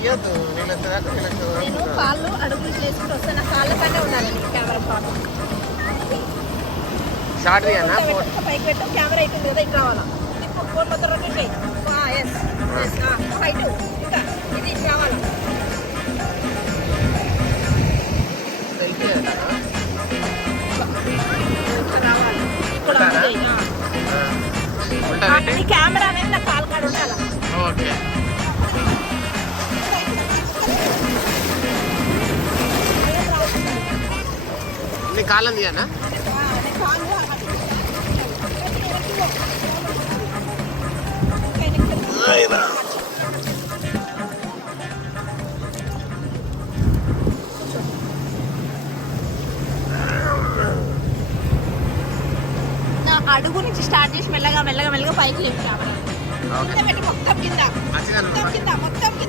తీయద్దు నేను కాళ్ళు అడుగులు చేసుకుంటూ వస్తాను. నా కాళ్ళ పైన ఉండాలి కెమెరా షార్ట్ తీయనా పైకి పెట్టు. కెమెరా అయిపోయింది కదా, ఇటు రావాలా. ఫోన్ మొత్తం రొటేట్ అయ్యి హైట్ ఇంకా ఇది ఇటు రావాలా. ఈ కెమెరా అనేది నా కాలు కాడ ఉండాలి. ఓకే నీ కాలం తీయనా అడుగు నుంచి స్టార్ట్ చేసి మెల్లగా మెల్లగా మెల్లగా పైకి లేపు కెమెరా. కింద పెట్టి మొత్తం కింద మొత్తం కింద మొత్తం